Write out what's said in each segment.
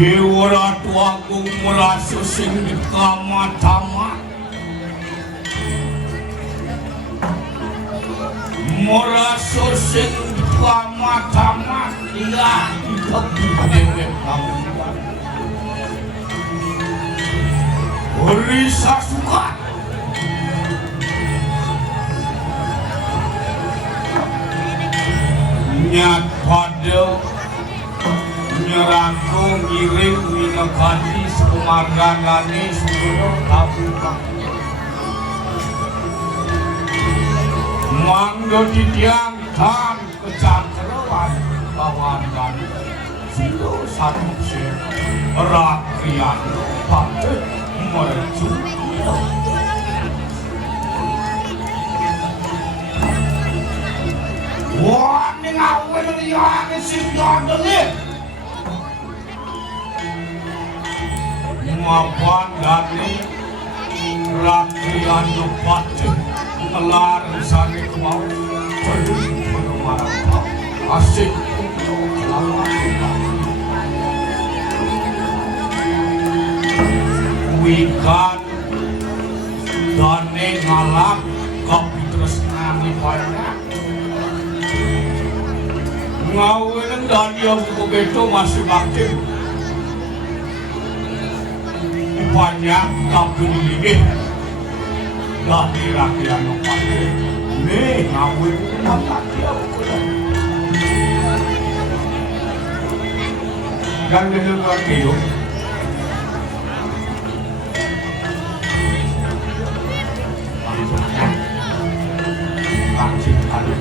Dewa Agung merasa sing dikama-tama, merasa sing dikama-tama dia dikebut dewe kamu. Risa suka nyat pada nyerangku ngirim minakati sekemarganani seluruh kabupaten mangga ditiang tan kecangkeruan bawahan silu saduse rakyat pate mercu. Wah, ini ngawin riane sing yodele. Mapan gani rakyat pate melar sane kau perlu marah asik wikan dane ngalak kopi terus nani banyak ngawin dan yang begitu masih aktif banyak tapi ini dari rakyat nopati nih ngawin mata dia gan dulu radio langsung kali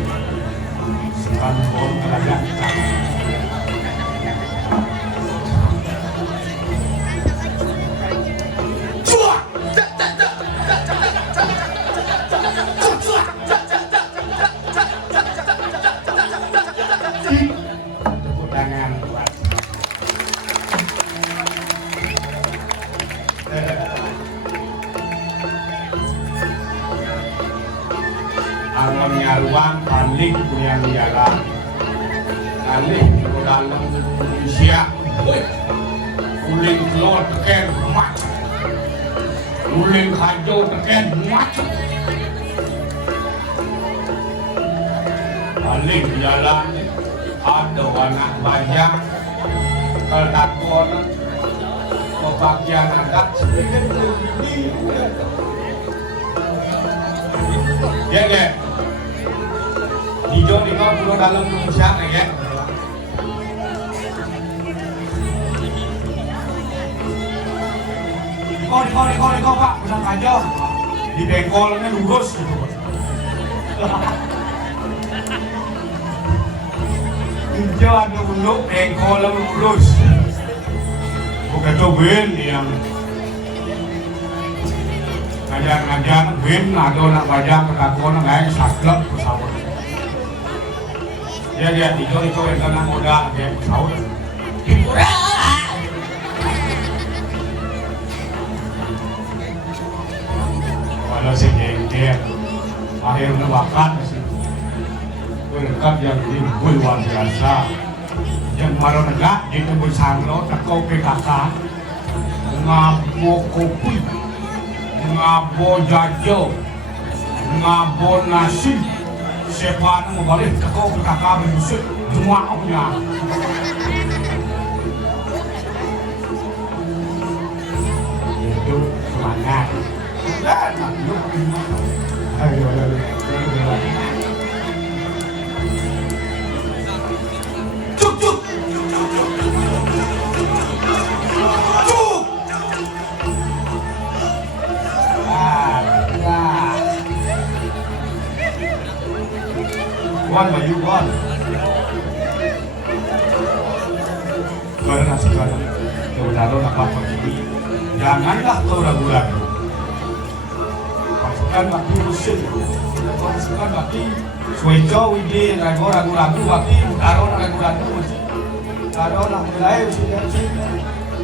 sekarang pun kerajaan ruang balik yang jalan balik ke dalam Indonesia uling keluar teken mat uling hijau teken mat balik jalan ada anak banyak kelakon kebagian adat sedikit ya deh hijau di bawah dalam Indonesia ya. Diko Pak, pesan aja. Di bengkolnya lurus gitu. Hijau ada unduk, bengkolnya lurus. Bukan tuh ben yang ngajar ben ada nak baca ketakuan nggak saklek pesawat. Dia lihat itu yang kena modal kayak pesawat. Walau si gengger, akhirnya makan sih. Berkat yang luar biasa. Yang malu negak di kebun sanglo, takau PKK, ngabo kopi, ngabo jajo, ngabo nasi. Siapa yang membalik kau kakak bermusik semua punya itu semangat ayo cuk Wan Bayu Wan karena sekarang kau nak begini janganlah kau ragu-ragu pasukan baki musim pasukan baki sueco ini ragu-ragu baki taruh ragu-ragu masih taruh nak mulai sudah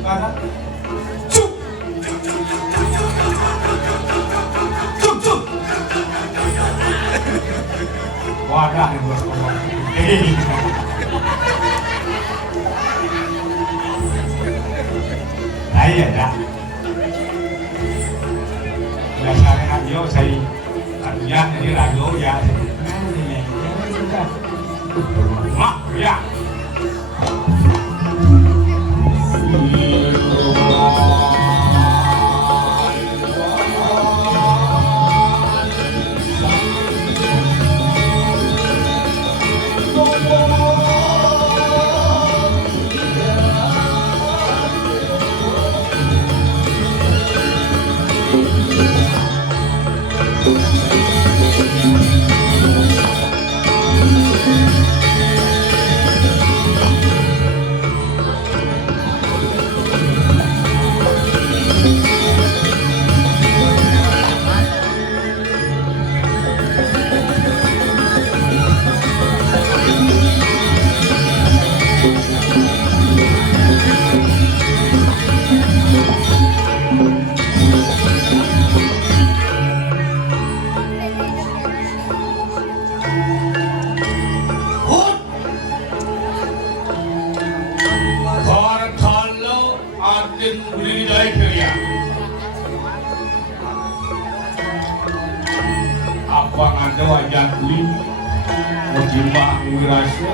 karena cuk wadah yang buat ngomong iya dah biasanya radio saya kerja jadi radio ya mak ya Apa ada wajah kulit Mujibah Wirasya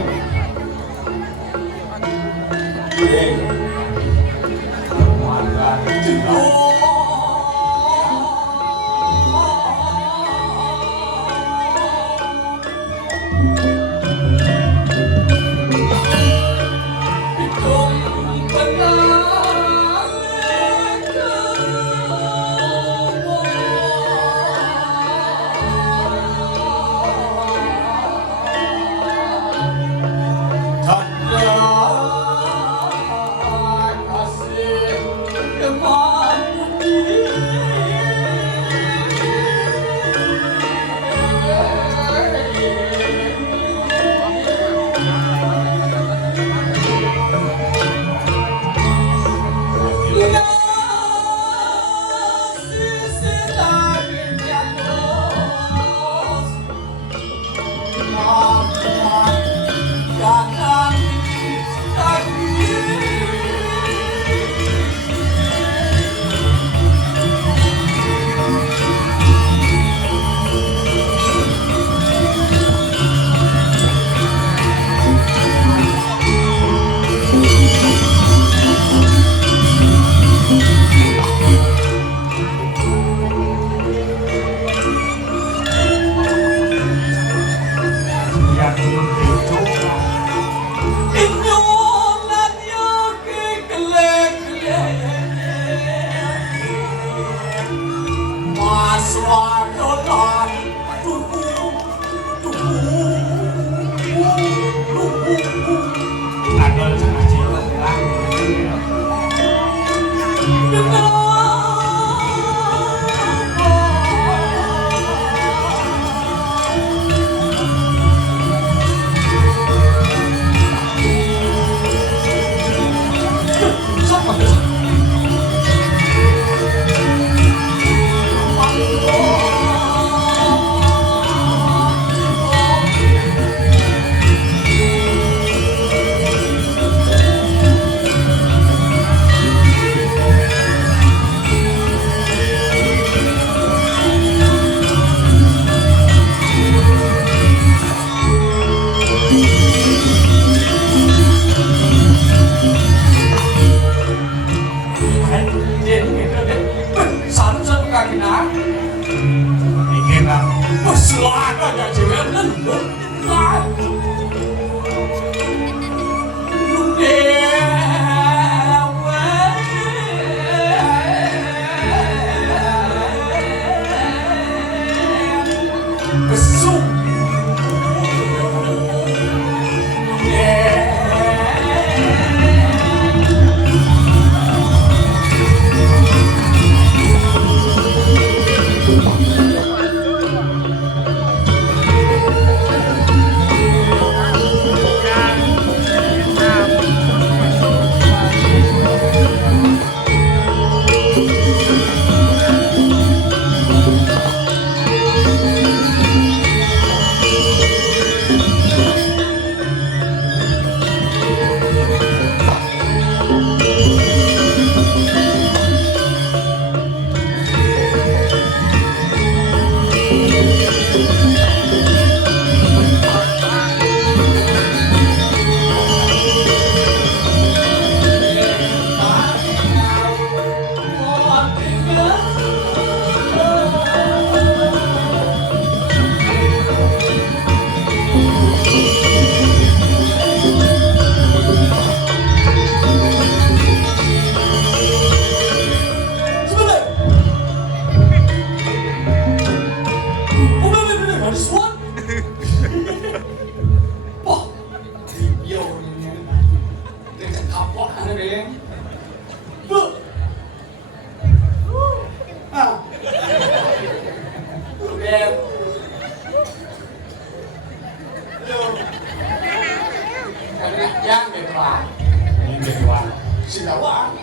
Silawan.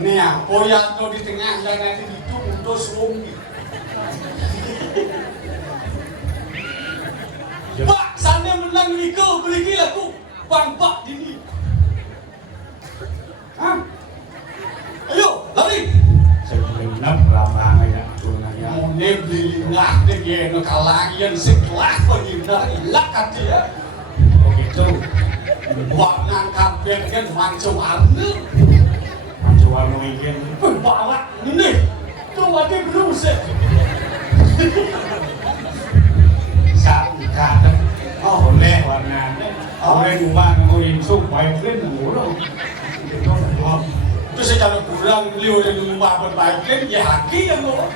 Nih, Poyanto di tengah yang nanti itu untuk suami. Pak, sana menang Miko, beli gila tu. Bang Pak dini. Hah? Ayo, lari. Sebenarnya ramah ya tunanya. Mone beli ngah deh ya, kalah yang sekelah pengindah ilah katanya. Begitu. Wah ngangkat kan macam warna. Macam warna mungkin. Bawa ini, tu ada berusaha. Sangka. Oh, boleh warnanya. Boleh rumah mau insuk baik lên ngủ đâu. Itu secara kurang beliau dari rumah berbaik kan ya haki yang mau.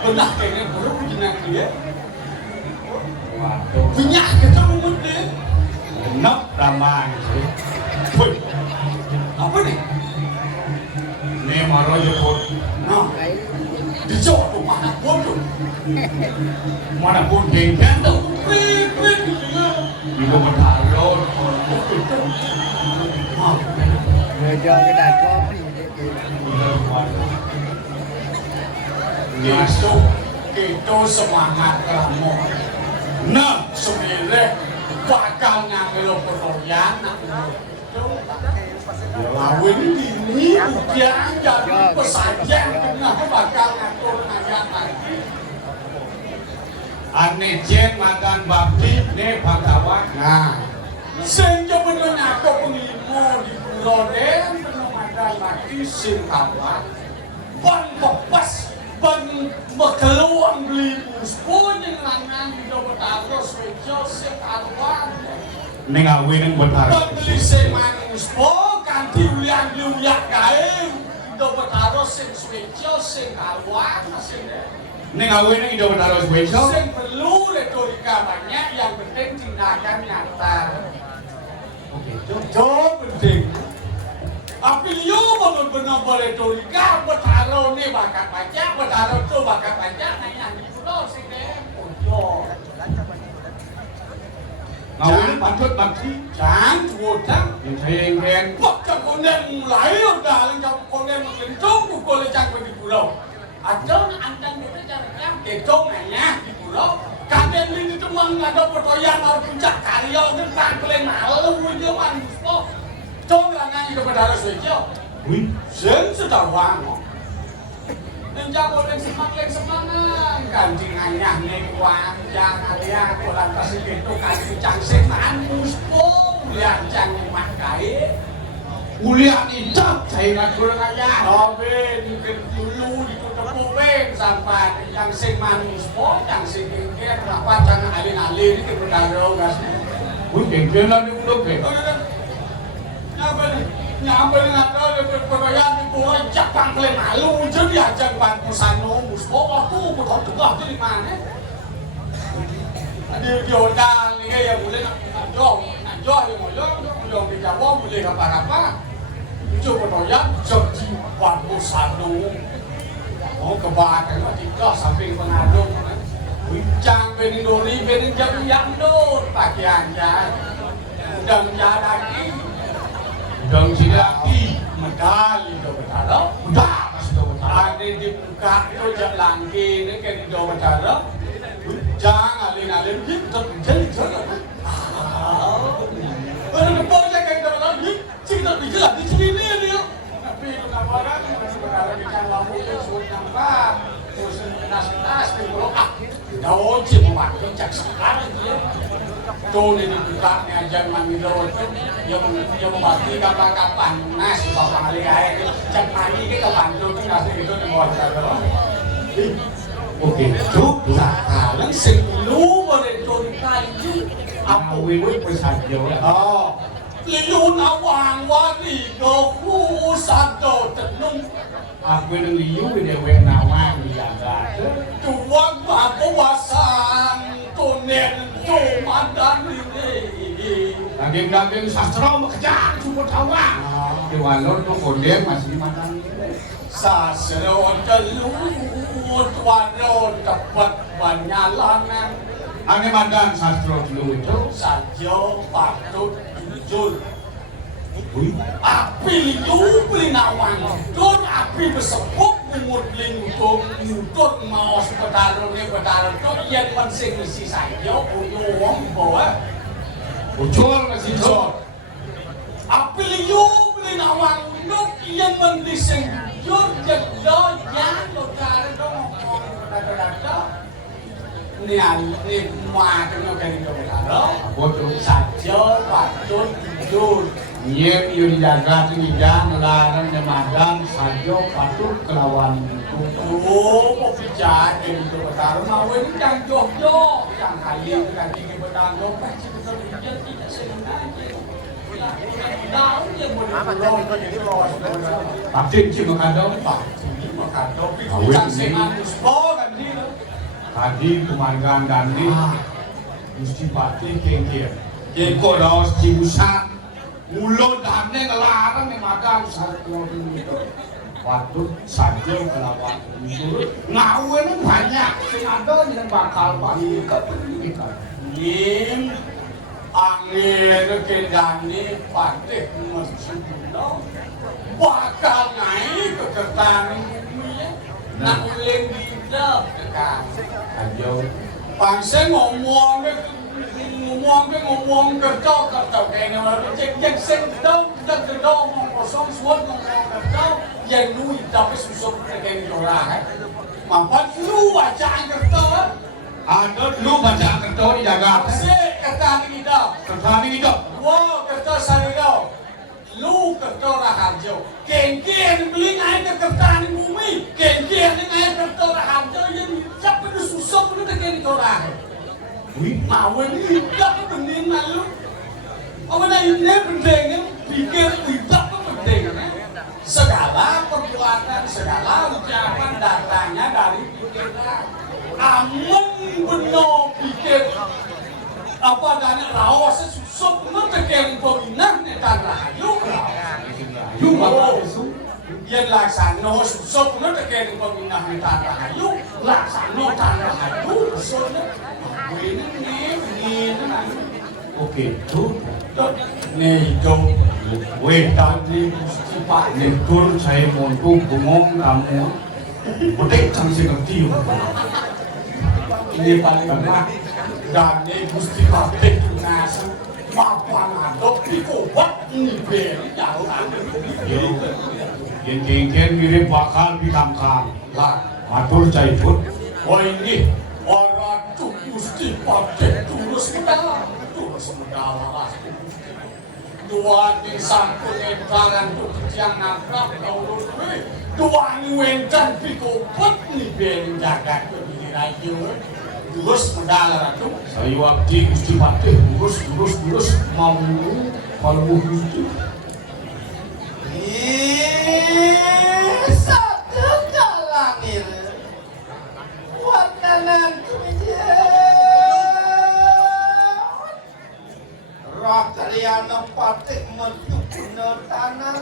Benar kayaknya buruk jenang dia. Waduh. Punya kita rumah dia. Enak ramah itu. Woi, apa nih? Ini marah jemput. Nah, dijawab tuh mana pun tuh. Mana pun tinggal tuh. Prit Ibu bertaruh. Giờ cái đàn có Masuk itu semangat kamu. Nah, sebenarnya bakal ngambil perloyan. Lawin ini ujian jadi pesajian kenapa bakal ngatur ayat lagi. Aneh jen makan bakti ne bagawan. Nah, sehingga benar ngatur pengimu di pulau den penuh makan lagi sing kawan. Ban bepas ban mekeluang beli muspun yang lanang di dapat taruh spesial sing kawan. Ini ngawi neng bertaruh. Ban beli sing muspun kanti ulian liuyak gaem di dapat taruh sing spesial sing kawan masih deh. Ini ngawi neng ido bertaruh spesial. Yang perlu retorika banyak, yang penting tindakan nyata. Oke, Itu penting. Apilio benar-benar retorika, bertaruh ni bakat baca, bertaruh tu bakat baca, nanya di pulau sini. Oh, ngawi neng patut bakti. jangan tuotang. Yang saya ingin. Baca konen mulai udah, lengkap konen makin tunggu kalau jangan di pulau. Ada antang kita jangan ketong nanya di pulau. Kalian ini cuma nggak ada pertoyan mau puncak karya kan tangklen malu dia manusia. Cong lah nanya kepada harus bejo. Wih, Sen sudah wango. Dan jangan boleh semangat ganti nanya nih uang jangan dia kalau kasih gitu kasih cangsen manusia lihat jangan makai. kuliah itu saya nggak kurang aja. Robin, dulu ditutup kuping sampai yang sing manis pun, yang sing kengker, apa jangan alin-alin itu berdarah gasnya. Wih, kengkel lah di mulut ya. Nyampe ada berbayar di pulau Jepang kalian malu, jadi ajang bantu sano muspo waktu betul juga di mana? Di hotel ni yang boleh nak jual yang mau di Jawa boleh apa-apa. Itu berbayar jadi bantu sano. Oh kebahagiaan ketika sampai pengaruh. Jangan benindori jam yang dor pakaiannya. Udah menjadi Dan sini lagi medali do betara udah masih tahu ada dibuka itu jak langki ini kan di do betara jangan alin-alin gitu terjadi ada kepoja kayak do lagi cerita bicara di sini dia tapi itu kabaran sebenarnya bicara lampu itu sudah nampak terus nas di pulau do cip membantu jak sekarang dia tuh ini dibuka nih aja mamido itu yang membagi kapan-kapan nas bapak kali air cek mandi kita bantu kita itu di bawah sana. oke juga Kalian sebelum retorika itu apa wih bersaja oh liun awang wari doku sado tenung aku yang liu di dewe nawang di jaga tuang apa wasan tonen tomadan ini daging-daging sastra bekerja cuma tawa di walor tuh kode masih makan sasro telut waron tepat banyalangan Ane mandan sastro dulu itu sajo patut jujur. Api liu beli nawang, don api bersepuk umur beli nutut mau sepetaruh tuh yang mensing isi sajo uyuwong bawa. Ucul masih jor. Api liu beli nawang, don yang mendising jur jado yang lokal dong ngomong ni makan kayak gitu kalau betul saja patut jujur nyep yuri jaga tinggian larang demadang saja patut kelawan oh bicara kayak gitu kalau mau ini yang jojo yang kaya kan tinggi bedang dompet kita tidak sengaja tahu dia boleh tapi cuma kadang kita sengaja kan dia tadi pemandangan dandi Gusti Pati kengkir kengko raos cibusan mulut dane ngelarang yang magang satu itu waktu saja kelawan itu ngawen banyak sing ada yang bakal bagi kepentingan nim angin kendani Pati mesti bakal naik ke kertan nak ulang hidup dekat ayo bangsa ngomong kerja kayaknya orang cek sendau dan kerja ngomong kosong suat ngomong kerja yang nui tapi susah kayak orang mampat lu bacaan kerja ada lu bacaan kerja dijaga sih kerja ini hidup wow kerja saya hidup lu kerja raharjo kengkian beli naik ke kertaan bumi kengkian naik kerja raharjo yang siapa itu susah itu terkini korang wih mawan ini tidak penting malu apa ini penting pikir tidak penting segala perbuatan segala ucapan datangnya dari pikiran aman benar pikir apa dari rawas susah itu terkini peminat dan rahayu yang laksana susah pun terkait pemindah tanah hayu laksana tanah hayu soalnya ini oke tuh nih dong weh tadi cepat nih tur saya montu bengong kamu udah canggih ngerti ini paling enak dan nih gusti pakai nasi mapan adok dikobat ini beri jalan yang kengken mirip bakal ditangkap lah matur caiput wah ini orang tuh gusti pakai terus medal lah dua di sampul nebaran tuh yang nabrak kalau dua nyuencan dikobat ini beri jaga berdiri aja terus medal ratu saya waktu gusti pakai terus mau kalau gusti satu kalangir watanan kemeja Rakariana patik menjuk bener tanah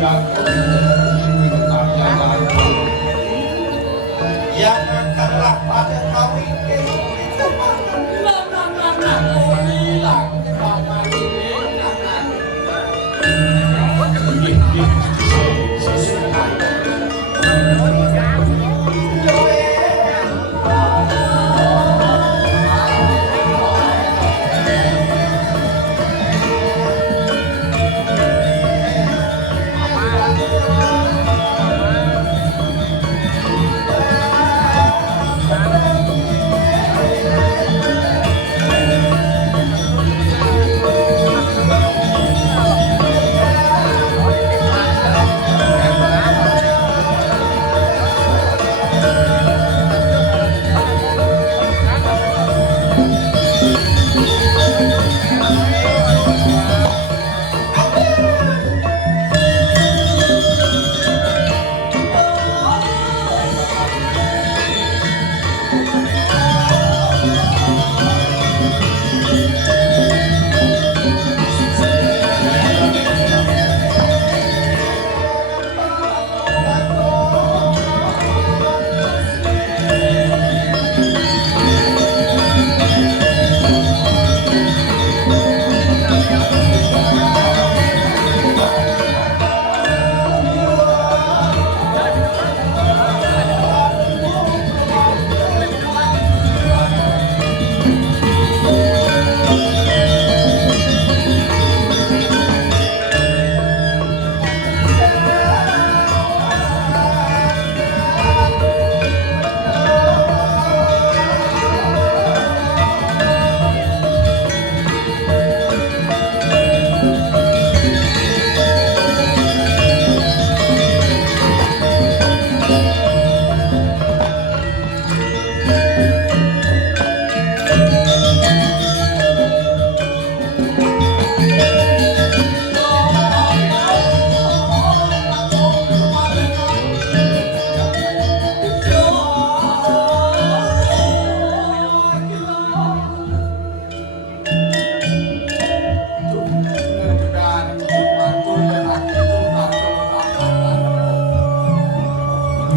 yang yang akanlah pada kawin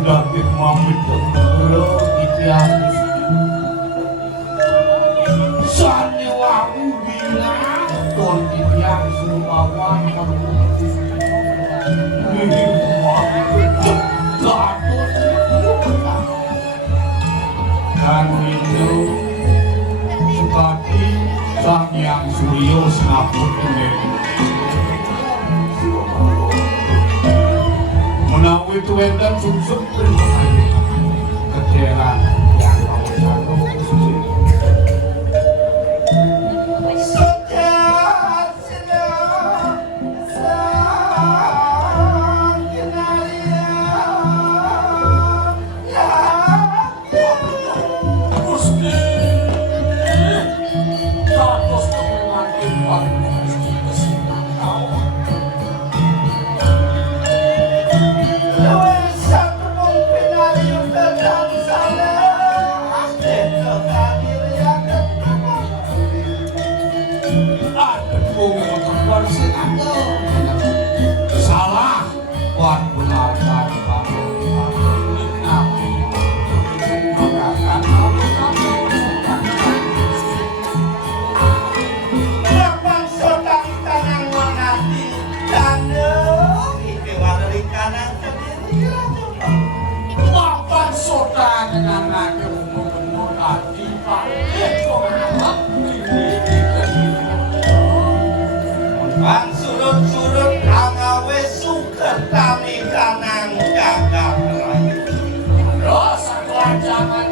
Dapat membetul itian Sanewaku bilang Don itian semua wanita Ini dan itu seperti sang yang suryo senaput ini menawi tuwetan sumsum keceran yang mau satu salah buat benar-benar Kapan sedang tanang menanti dan itu dari kanan sendiri Bapak saudara dengan anak umum tadi Pak itu anak Bang surut-surut angawe suker kami kanang gagap rayu dosa kelanjangan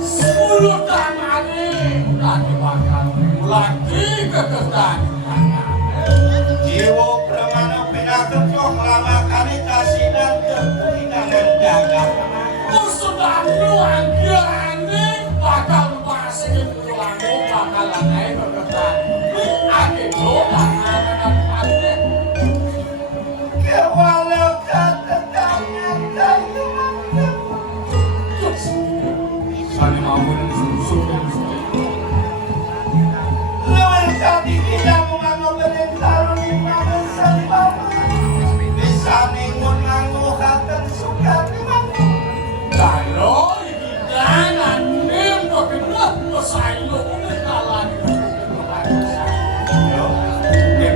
sulut tangannya udah dimakan lagi keketan jiwa permana pinakepok lama kami kasih dan kepinangan gagap sudah luangnya bakal pasangin luangnya bakalan naik keketan akhir doang walau kata tangan kayu saling mamun susuk dan luar tadi kita mau ngomongin taruh di mana sahabat bisa sayur kalah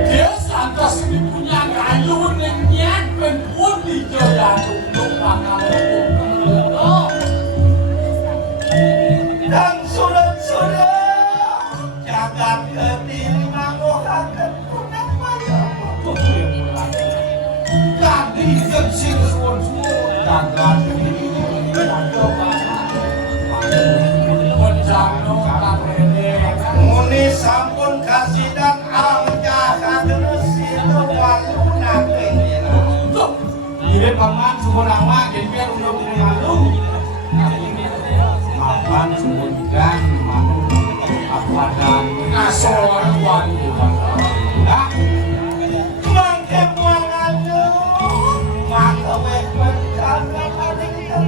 dia santas ini punya kayu nenyak pun di jalan untuk bakal dan sudah jagat kediri mangohaken kuning mayang tadi kecil suun jagat ini muni sampun kasidan amjakaken situ waluna kengina ini paman sumur nama jadi biar untuk malu makan sumur ikan malu apa dan asoan wangi nah mangke muanganyo maka wek berjaga pada kita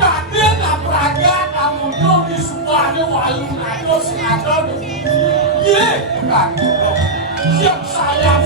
kadang apraga kamu tuh di semuanya walung ayo sengaja ye kan siap sayang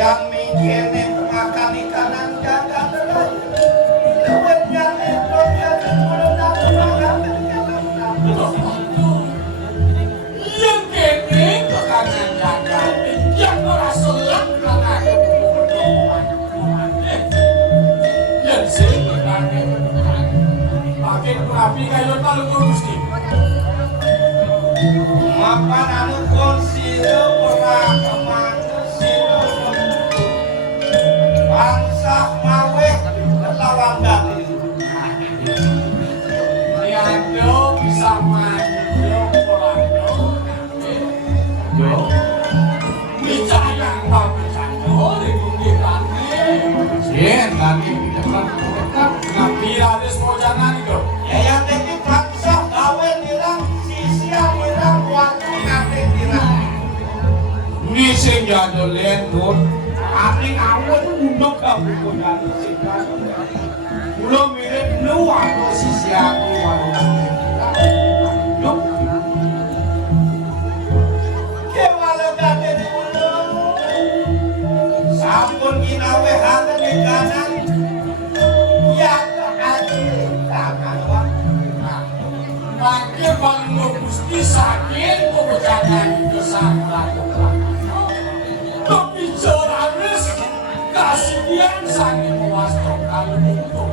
yang mikirnya makan ikanan jaga terus lewat jalan jadi mulut dan makan yang kene kekanan jaga yang merasa lak karena yang sih makin rapi kayak kalau gusti makan anu konsiro pernah kemana siro bangsa maweh lawan dati Riado bisa maju orangnya yo bicara kamu canggul itu jen nanti kita kan tapi ada semua jangan itu yang jadi bangsa gawe nirang sisia nirang waktu ngapain nirang ini sing jado lendut ating awon undok kamu punya sing belum mirip lu aku sisi aku yuk kewala gade dulu sampun ginawe hati di kanan ya hati tangan makin banglo gusti sakit kok berjalan itu sangat tapi joranes kasih dia sangat muastok kalau untuk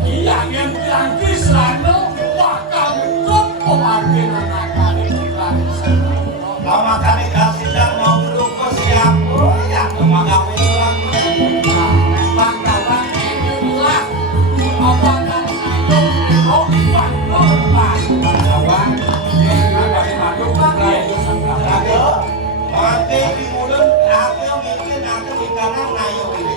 dia yang terakhir selalu bakal untuk memakai anak-anak itu lama kali kasih dan mau lupa siapa yang memagawi ulang bakalan inilah apakah itu oh bakalan mati di mulut aku mikir aku di kanan nayo ini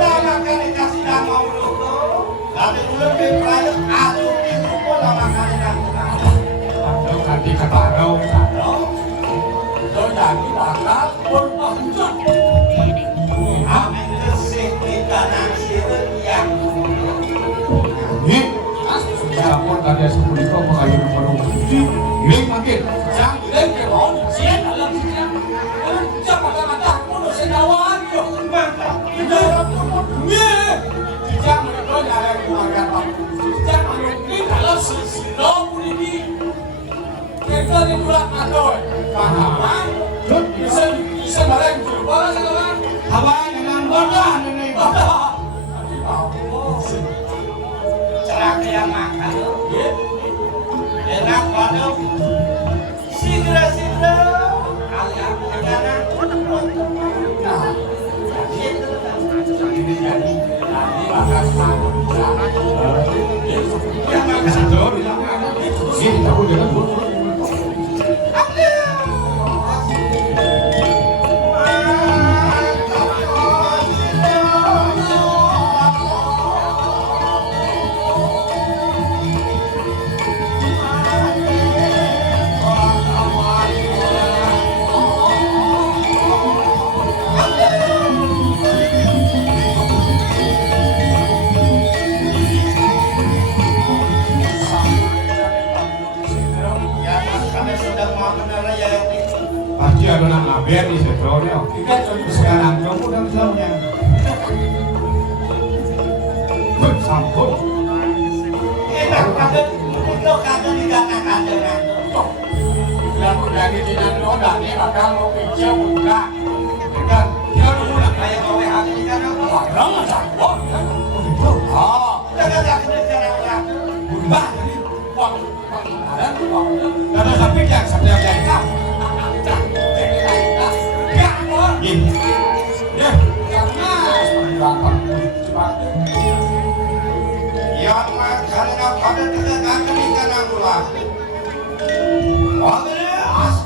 lama kali kasih dan mau lupa tapi mulut berperayu aku di lupa lama kali dan ganti kata kau jadi bakal berlanjut amin kesih di kanan sirut yang ini siapa tadi sepuluh itu apa kayu baru ini makin jangan ke bawah dia dalam sini jangan kata pun sedawan yo jangan itu ada keluarga jangan ini dalam silsilah ini kita di bulan atau paham bisa barang jual sekarang apa yang bodoh ini cerah yang makan enak banget sidra sidra ayam ke kanan biar disetrolnya. Kita jadi Sekarang kamu dan filmnya. Sampun. Enak banget, itu kagak dikatakan dengan Bila berani di Nanoda nih bakal mau kecil buka. Dan dia dulu nak kayak kowe hati di sana. ada macam apa? Ah, Udah kagak kerja bukan ini uang ada uang. Karena sampai yang sampai yang kau. Ya, bos. Ini. Ya. Karena seperti apa? Coba. yang karena pada tegakan ikan anggulah. Obras.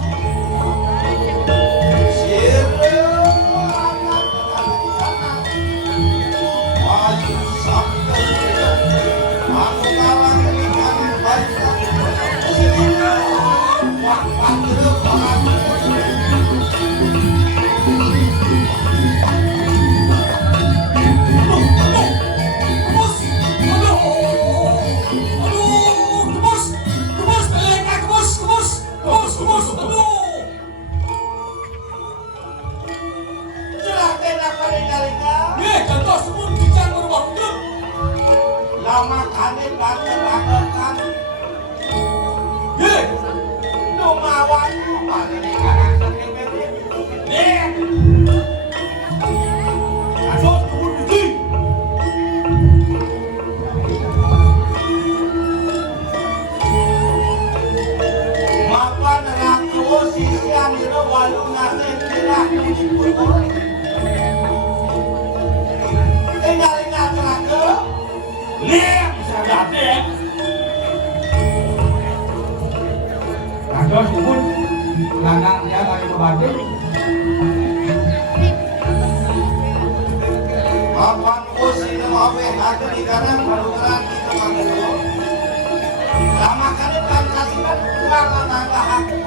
Kebus, aduh. Nih, contoh sebut kijang berubah hidup. Lama kali banget Nih, lumawan pada di kanan nih. Aduh, sebut biji. makan ratu sisian itu walung nasi tidak ikut tinggal ingat ratu Nih, bisa dapat. Ada subun. Lanang dia lagi berbatu. makan usi itu mawe hati di kanan baru terang kita makan dulu lama kali kan kasihkan uang nambah aku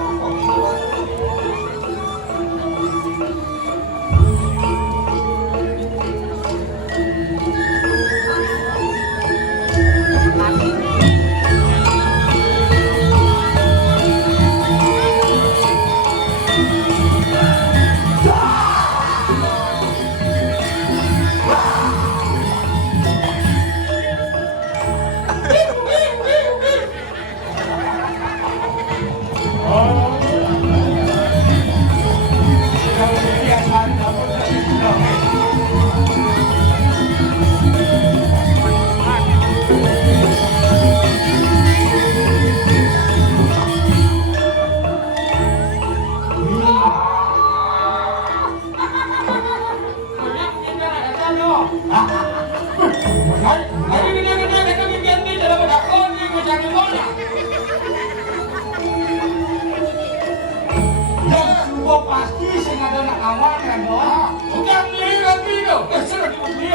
Pasti sing ada nak awan kan doa. Udah beli lagi tu. Sudah dibeli.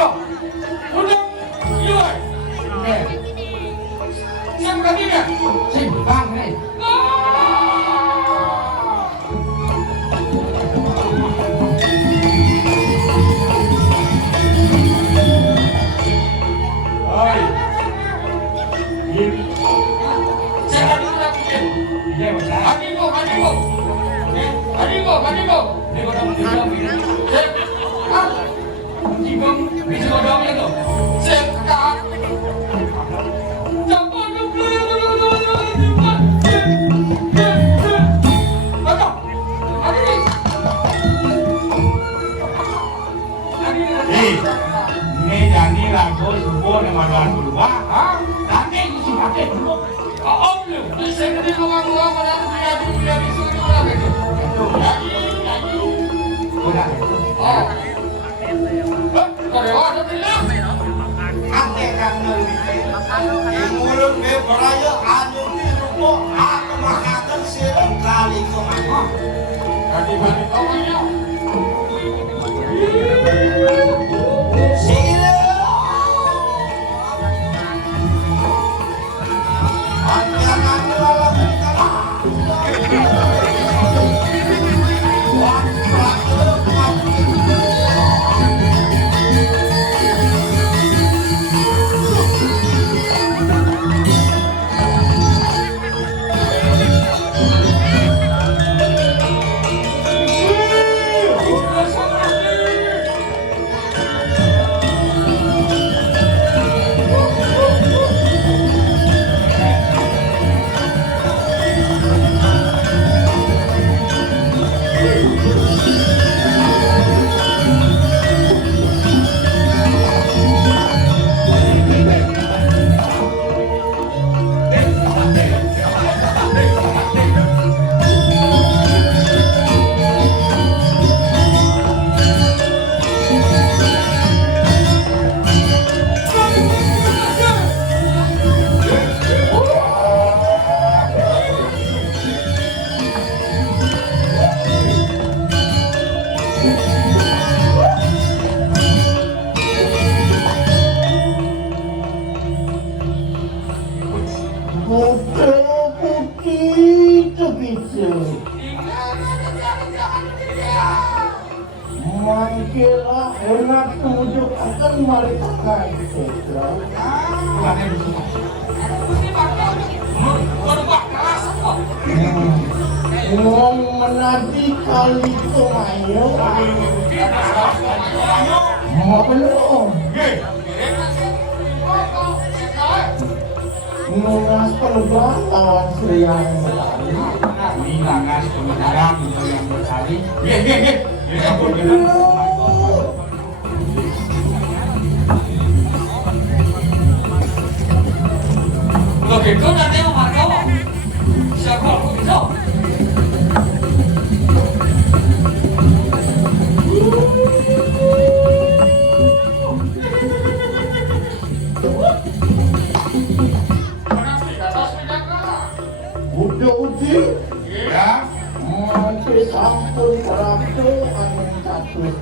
Udah, iya. Siapa tadi ni? Sing bang ni. Oi. Ini Saya tadi sudah bikin. dia macam. Hatiku. Dia kau dah meninggal ni. Ah, Jibang bisa kau dah ni tu. saya kakak. Jangan lupa. Betul. Hari ni. Ni jadi lagu subur nama Tuhan berubah. Nanti isi pakai dulu. Om lu. Saya kena ngomong pada dia di sini orang itu. Lagi. Sudah. Oh. Kalau ada bilang. ate kan di mulut be beraya anu di rupo aku makakan sirem kali kemana Tadi balik kawannya. sila anjangan dalam Mangkila enak tunjuk akan mari tangan Citra. Pulangnya dulu. Ngomong menadi kali itu ayo. Mau belum? Nunas peluang lawan Sriang Medali. Bilang ngas kebenaran untuk yang berkali. Ye. Ampun benar. Lo gitu nanti mau marka mau. Siapa aku gitu? Udah Ya. Mantri sampun keraptu anu catus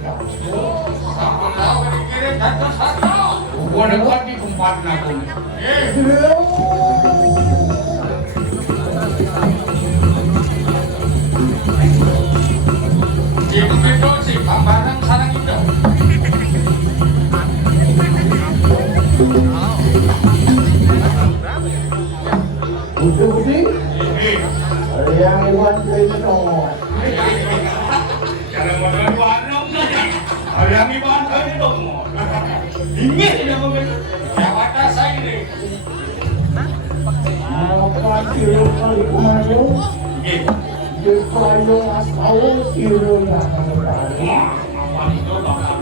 Sampun tahu dikirim datang satu. Gua dekat di tempat naku. Itu bedo sih, gambaran sarang itu. Udah yang iwan itu Jangan modal warung saja. Yang iban tadi dong. Dingin dia mobil. Jawatan saya ini. apa siru kali kumayo di payung asawung siru yang mencari Apa itu Bapak?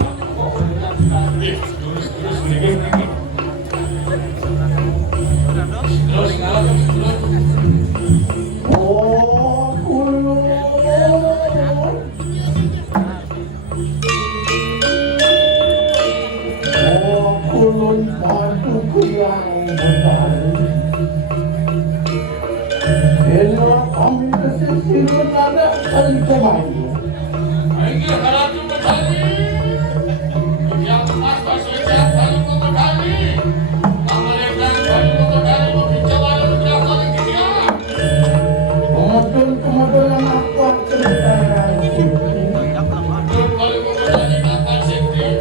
Terus begini. Terus oh kulun bantuku yang berbalik Inilah kami kesisiran ada kali kembali. Ayo kalau tu berkali, yang emas masih siap kalau tu berkali, amalkan kalau tu berkali berbicara berbicara lagi dia. Kemudian aku cerita itu. Kalau tu berkali akan sedih.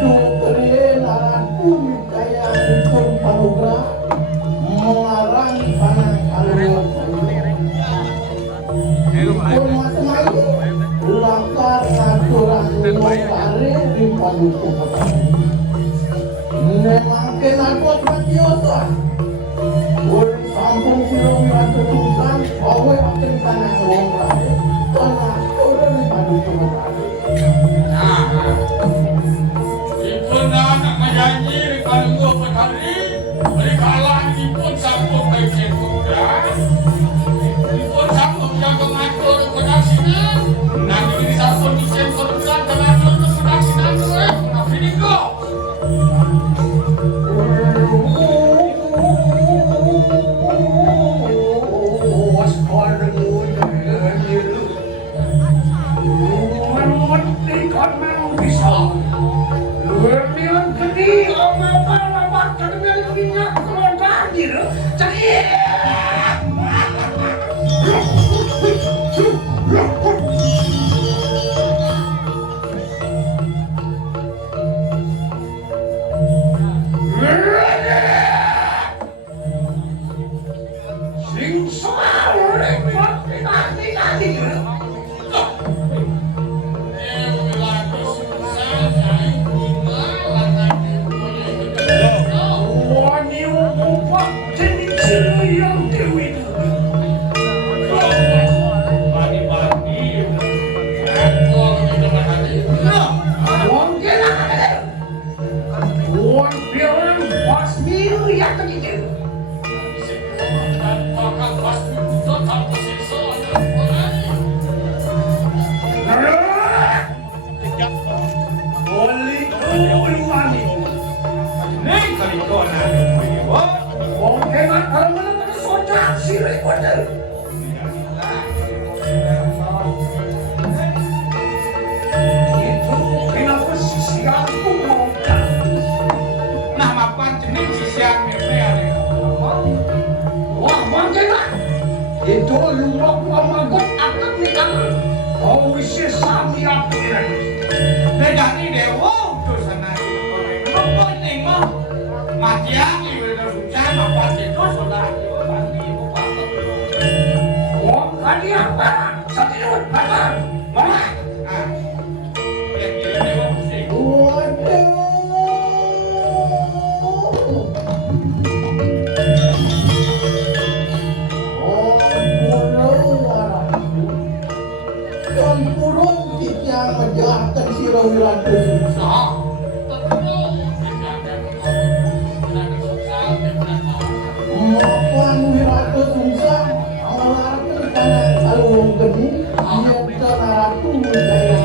Dukri laran bumi kaya hukum panugra mengarang panah kalau Masmayu lakar aturan umum karir di panuku memang kenakot matiosa oleh kampung silong yang tertusan bahwa akan tanah ruang karir tanah aturan di panuku Ipun anak menyanyi kalau gua petani berikalan ipun sanggup bagian muda ipun sanggup yang mengatur produksinya nanti ini sanggup desain produksi dan atur produksinya gue tapi ini kok itu luang pamagot akan nikah kau isi sami aku ini Bedani dewa untuk sana Nopon nengok Mati aki Wala hujan Apa itu sudah Pasti ibu papa wong kali apa satinut apa mana menjahatkan sirah-wirah susah maafkan wirah susah awal-awal karena kalau geni dia bisa naratu saya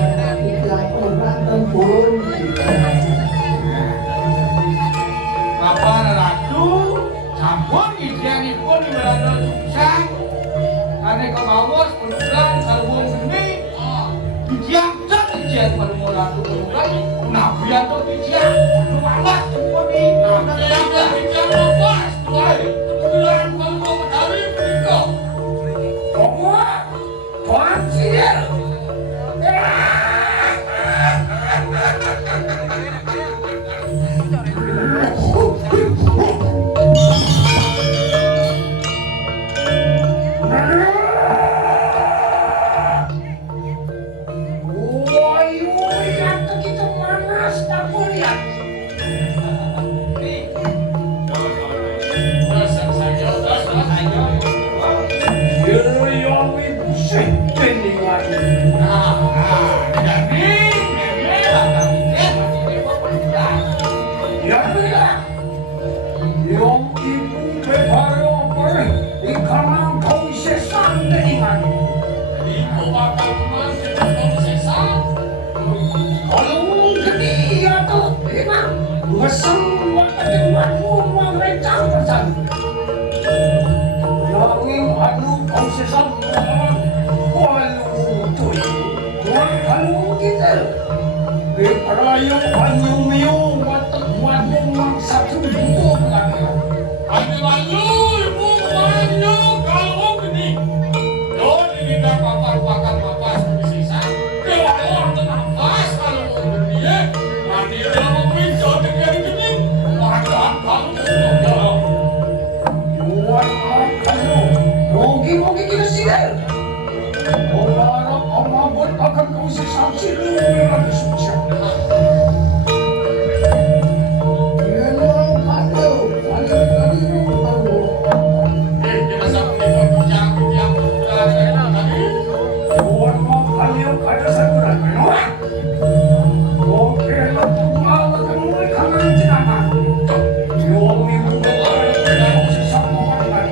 yang orang dan burung Bapak ratu campur isianipun di berada susah karena kebawas penugasan sarwung seni dijiang Dijian permulaan itu lagi, nabi atau dijian, luas seperti ada dijian luas, kebetulan kalau mau mencari mereka, Tuhan sihir. orang Allah buat akan kau sesaksi dengan susah. Kita sampai berbincang yang berbicara tadi. Buat mau kalian ada sakuran menolak. Oke, lo mau ketemu kanan jenama. Yomi berdoa dengan sesama orang.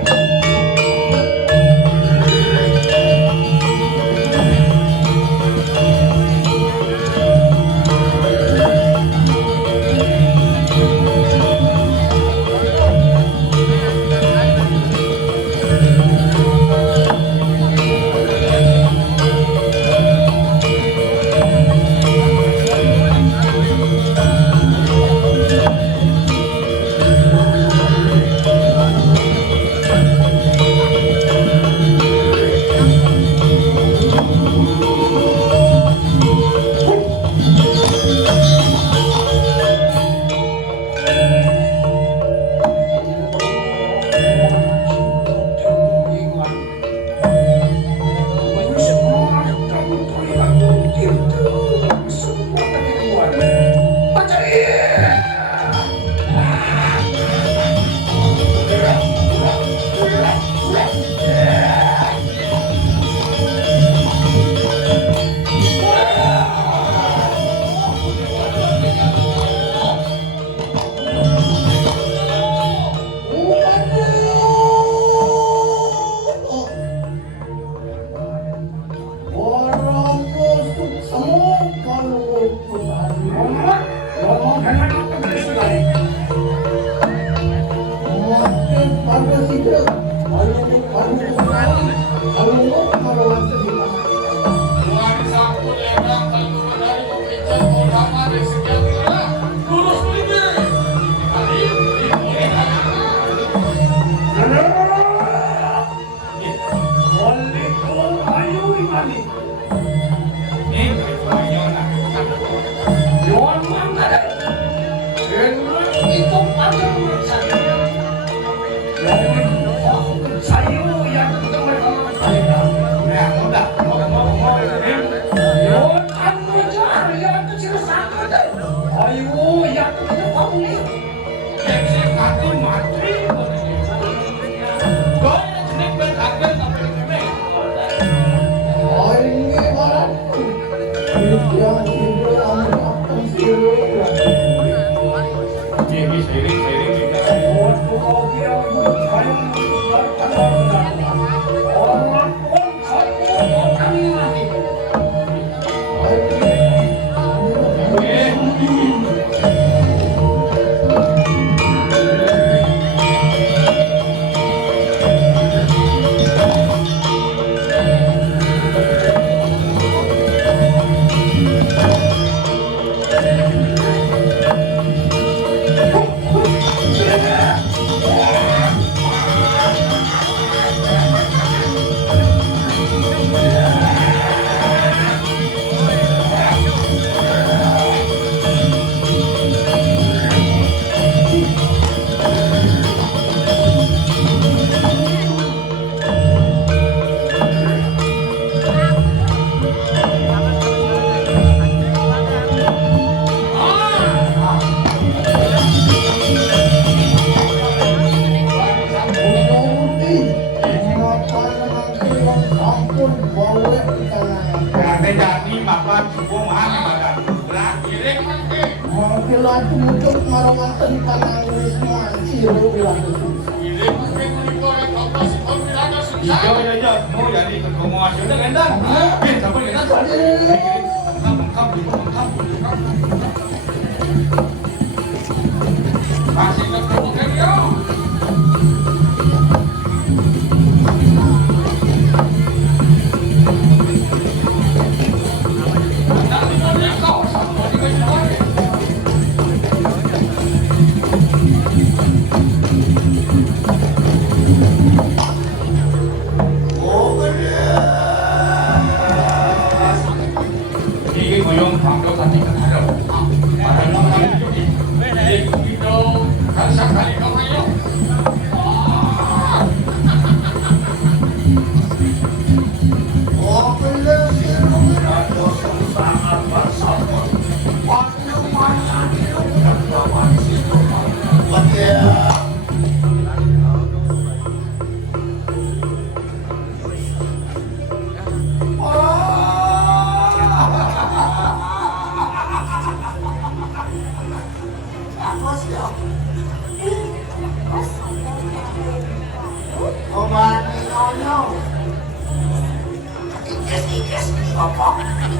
ikes apa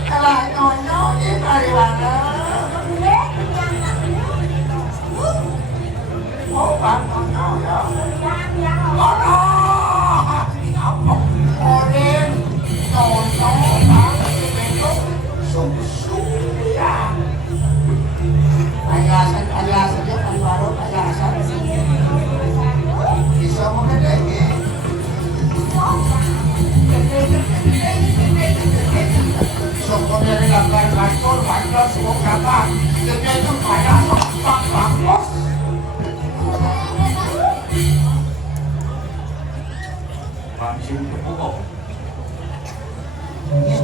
kalah nyonya ini dari mana oh bang nyonya ya oh no apa orang nyonya bang itu susu ya ayasan ayasan ya baru ayasan bisa mengenai Sopo dari langgar kantor, kantor semua kata, jadi itu kaya pak bos. Bang sini pokok. Ini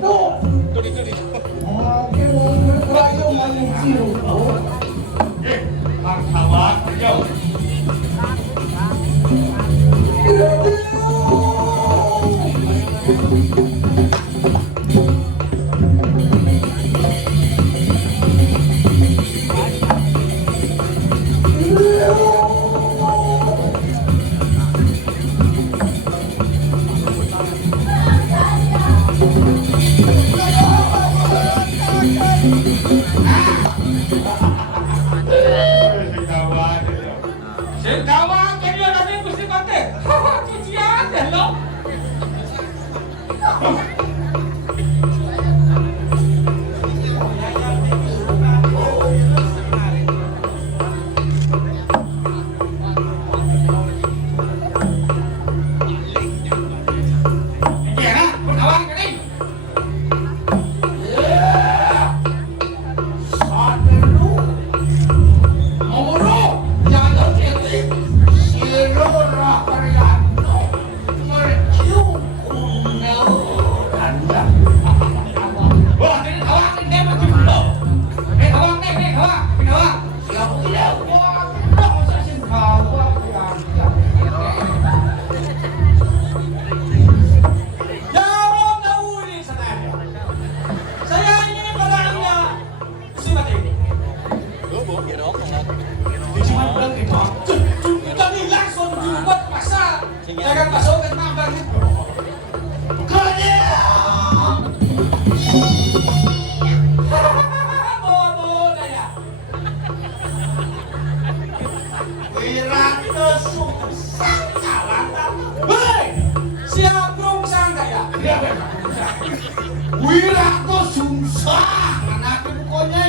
betul. Oke, mau berayo maling siru. Martabat jauh. Sekawan kaya nanti mesti pakai. Cucian deh lo. Jangan masukkan makan itu. Bodoh daya. Wiranto Sungsang kalah. Hei, siap rung sangkaya. Wiranto Sungsang anak pokoknya.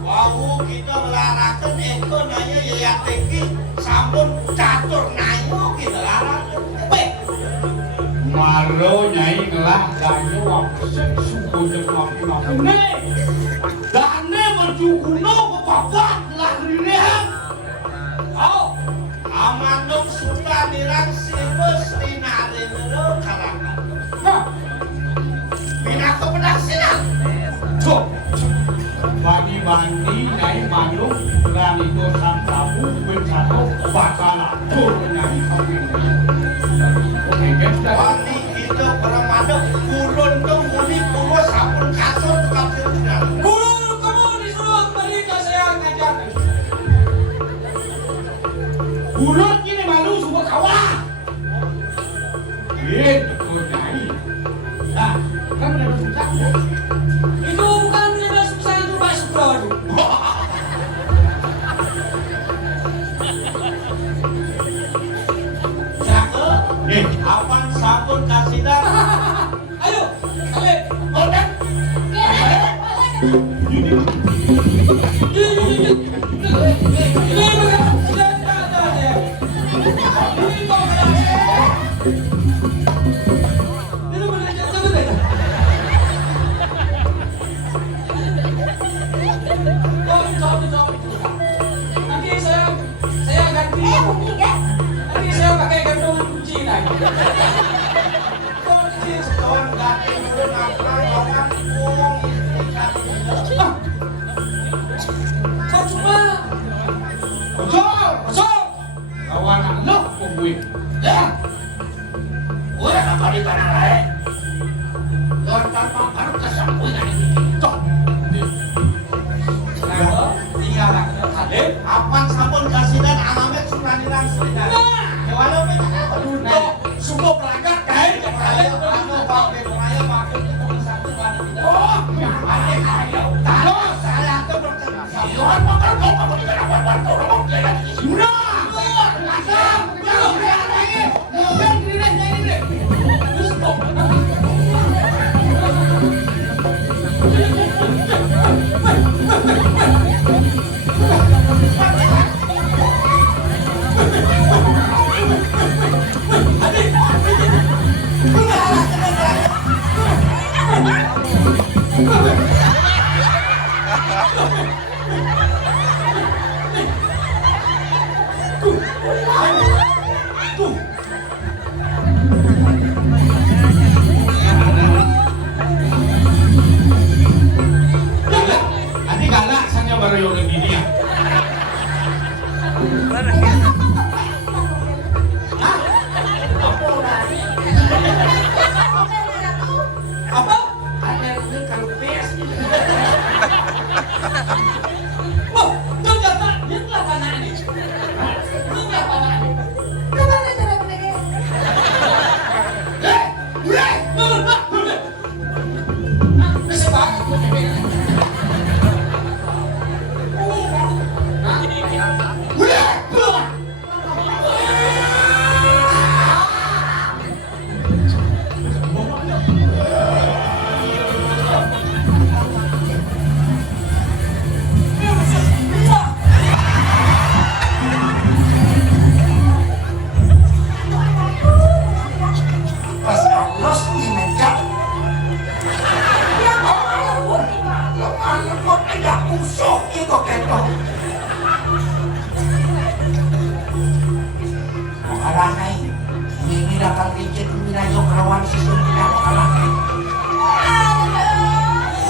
Wau kita melarakan eko nanya yayat teki sampun catur nanyo kita larakan. Maro nyai ngelah danyo wangsek suku jengwang Nih, dane menjukuno kepapat lah dirihan. Oh, Amanung suka dirang silbes rinare nero kalangan. nah, Minako pedaksinan. Tuh, bani-bani nyai manung berani dosan tabu bencana bakala turun nyai kawin. Oke, guys, Wani kita peremada kurun tuh muni kulo sampun kasut tukang sirungan. guru kamu disuruh kembali ke saya ngajar. Bulan ini malu semua kawan. Gitu nyai. Nah, kan udah susah. Itu bukan udah susah itu Pak Subradu. Cakep. Apan sampun kasidan. Ayo, kalian. Odak. Nanti saya pakai gantungan kunci lagi. Kunci setahun ganti dulu nafkah orang uang istri kasidan. Kok cuma Betul, betul. Kawan lo pembuih. Ya. Udah apa di tanah lain? Lontar makan kesampuan ini. Cok. tinggal kalian. Apan sampun kasidan alamet sunaniran selinan. Walau mereka apa Untuk suku perangkat kain yang kalian anu pakai pengaya pakai itu satu bani tidak. Oh, Ada kayu. Tahu salah tuh berkenan. Tuhan makan kau kamu di dalam bantu rumah jadi isi. Apa? Ada ini kalau pes. Wah, ternyata dia telah panah ini. Dia telah panah ini. Bisa banget. Pas Allah di meja. Lemah tidak musuh itu ketok. Makalanay, ini datang licin minayo kerawan sisun tidak makalanay.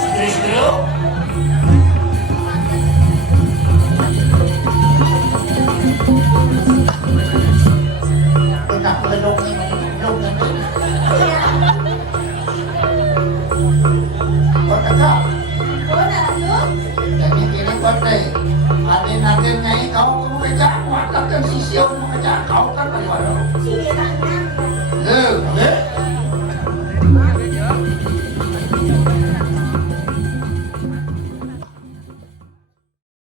Segera-segera. Enak lelong ini. Kau kata, jadi kini kau deh, aden-aden nyai kau kemudian kuat dan sisi orang mengejar kau kan bagaimana?